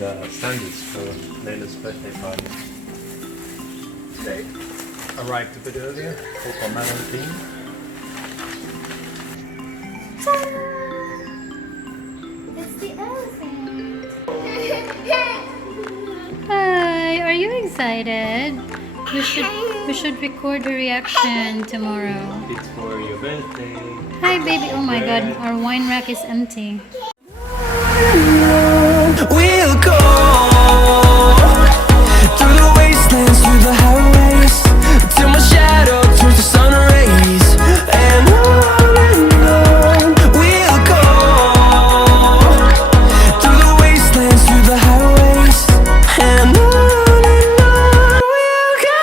Standees for Layla's birthday party. They arrived a bit earlier, Cocomelon theme. It's the elephant. Hi, are you excited? We should record the reaction tomorrow. It's for your birthday. Hi baby, oh my god, our wine rack is empty. We'll go through the wastelands, through the highways, till my shadow turns to sun rays. And on we'll go through the wastelands, through the highways, and on we'll go.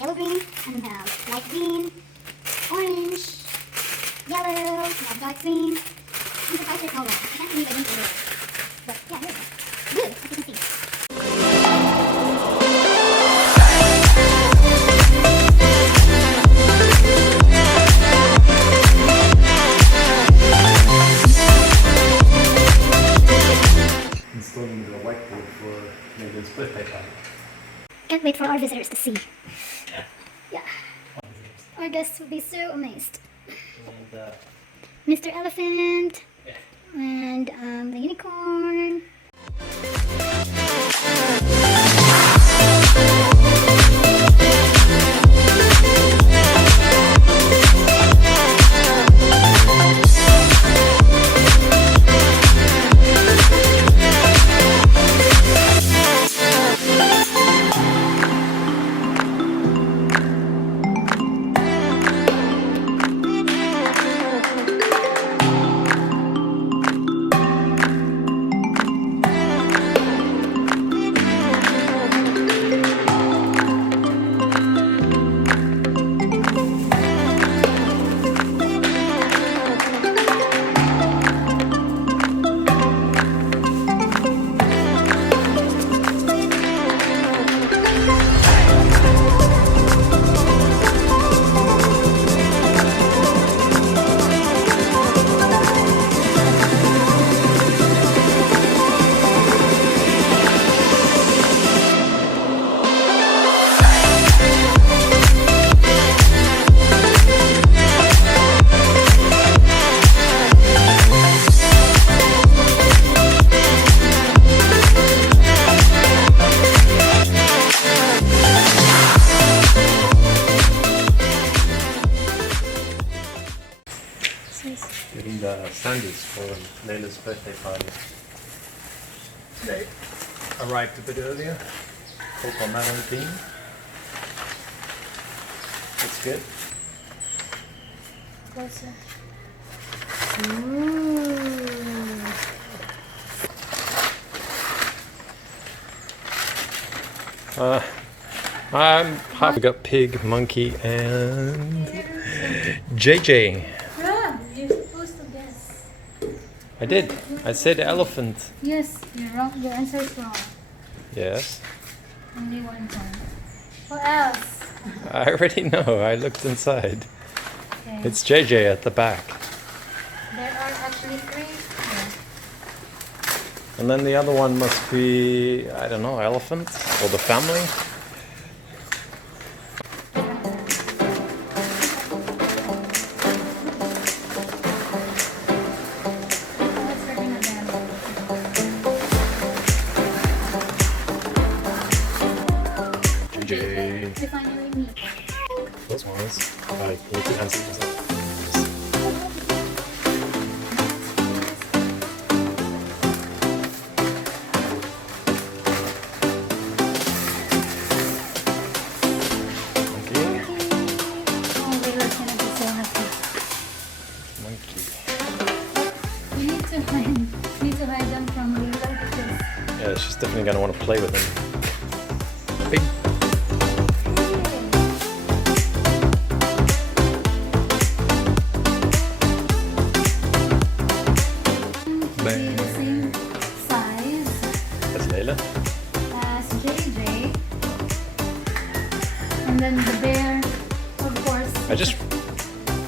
Yellow green, and we have light green, orange, yellow, we have dark green, and the price is all right. I can't believe I didn't order it. But yeah, here it is. Blue, as you can see. Installing the whiteboard for Layla's birthday party. Can't wait for our visitors to see. Yeah. Our guests will be so amazed. And, Mr. Elephant yeah. and the unicorn. Getting the Standees for Layla's birthday party. They arrived a bit earlier, Cocomelon theme. It's good. Closer. I'm happy. We got pig, monkey, and JJ. Yeah, you're supposed to guess. I did. I said elephant. Yes, you're wrong. Your answer is wrong. Yes. Only one time. What else? I already know. I looked inside. Okay. It's JJ at the back. There are actually three. And then the other one must be, I don't know, elephant or the family. JJ. We finally meet. Those ones. You need to answer yourself. definitely gonna want to play with him. Big. The same size That's Layla. as JJ. And then the bear, of course. I just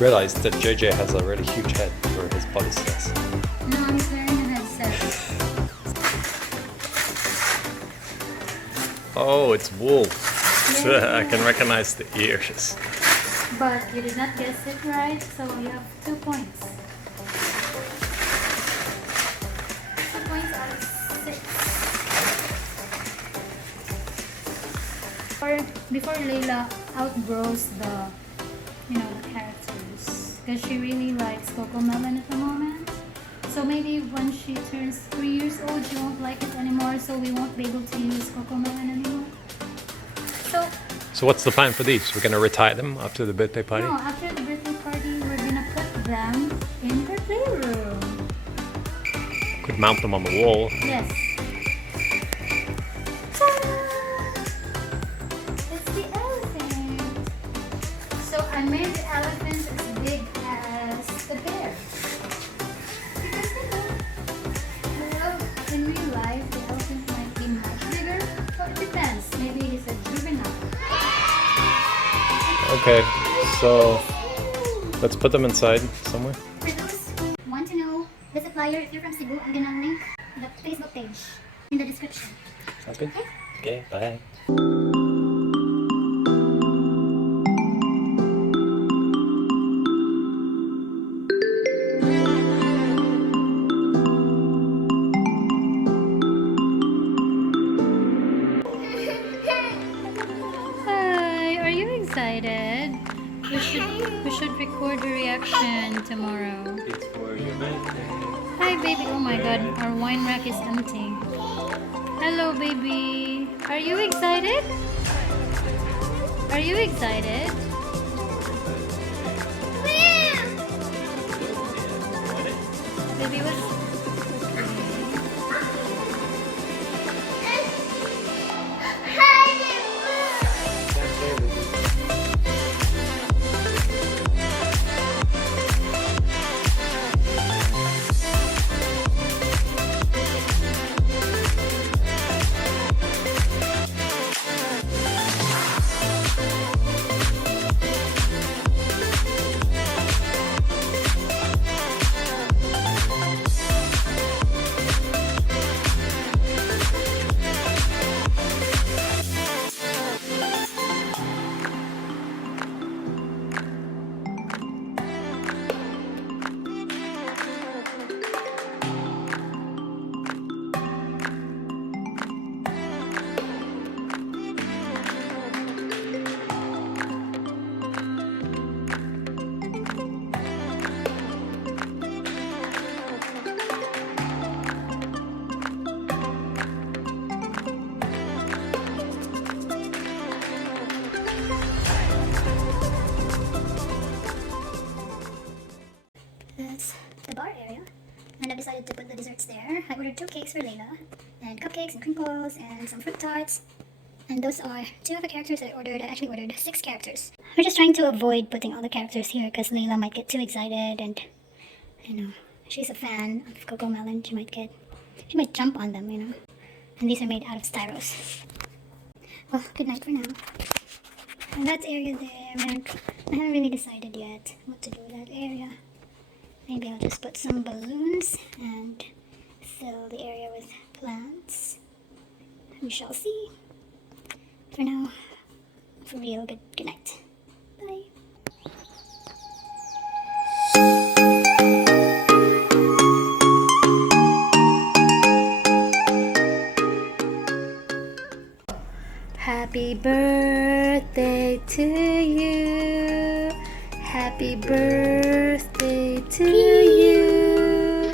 realized that JJ has a really huge head for his body size. No, he's wearing a headset. Oh, it's wool. Yeah. I can recognize the ears. But you did not guess it right, so you have 2 points. 2 points out of 6. Before Layla outgrows the, the characters, because she really likes Cocomelon at the moment. So maybe when she turns 3 years old, she won't like it anymore, so we won't be able to use Cocomelon anymore. So what's the plan for these? We're gonna retire them after the birthday party? No, after the birthday party, we're gonna put them in her playroom. Could mount them on the wall. Yes. Ta-da! It's the elephant. So I made the elephant as big as the bear. Because in real life, the elephant might be much bigger. So it depends. Maybe he's a juvenile. Okay, so let's put them inside somewhere. For those who want to know the supplier, if you're from Cebu, I'm gonna link the Facebook page in the description. Sounds good. Okay, bye. Hi, are you excited? We should record the reaction tomorrow. It's for your birthday. Hi baby, oh my god, our wine rack is empty. Hello baby, are you excited? Are you excited? Baby, what's... That's the bar area, and I decided to put the desserts there. I ordered 2 cakes for Layla, and cupcakes and crinkles and some fruit tarts. And those are 2 of the characters I ordered. I actually ordered 6 characters. We're just trying to avoid putting all the characters here because Layla might get too excited, and she's a fan of Cocomelon. She might jump on them, And these are made out of Styros. Well, good night for now. And that area there, I haven't really decided yet what to do with that area. Maybe I'll just put some balloons and fill the area with plants. We shall see. For now, for real, good night. Bye. Happy birthday to you. Happy birthday to you.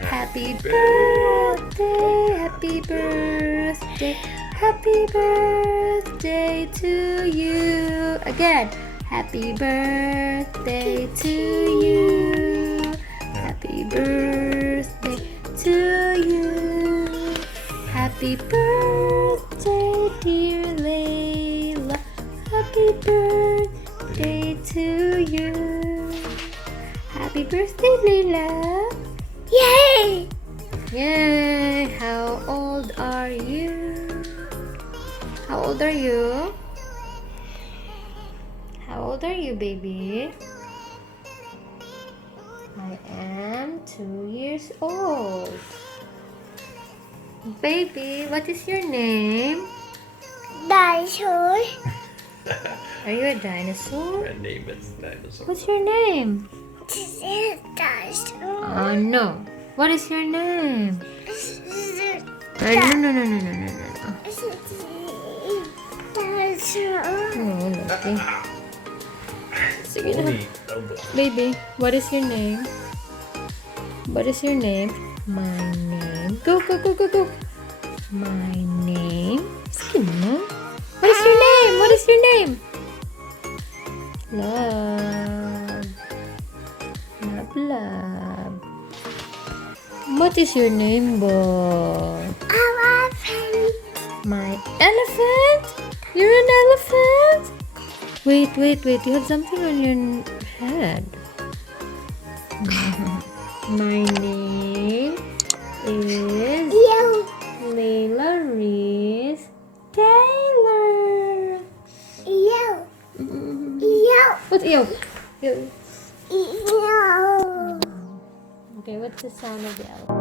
Happy birthday, happy birthday, happy birthday to you. Again, happy birthday to you. Happy birthday to you. Happy Happy birthday, dear Layla. Happy birthday to you. Happy birthday, Layla. Yay! Yay! How old are you? How old are you? How old are you, baby? I am 2 years old. Baby, what is your name? Dinosaur. Are you a dinosaur? My name is Dinosaur. What's your name? This is dinosaur. Oh no. What is your name? This is No. dinosaur. Oh, lovely. Sige na. Only double. Baby, what is your name? What is your name? My name. Go. My name. Sige na. What is your name? What is your name? Love. Love. What is your name, boy? Elephant. My elephant? You're an elephant? Wait. You have something on your head. My name is Yo. Layla Reese Taylor. Yo. Yo. What's yo? Yo. Okay, what's the sound of the elephant?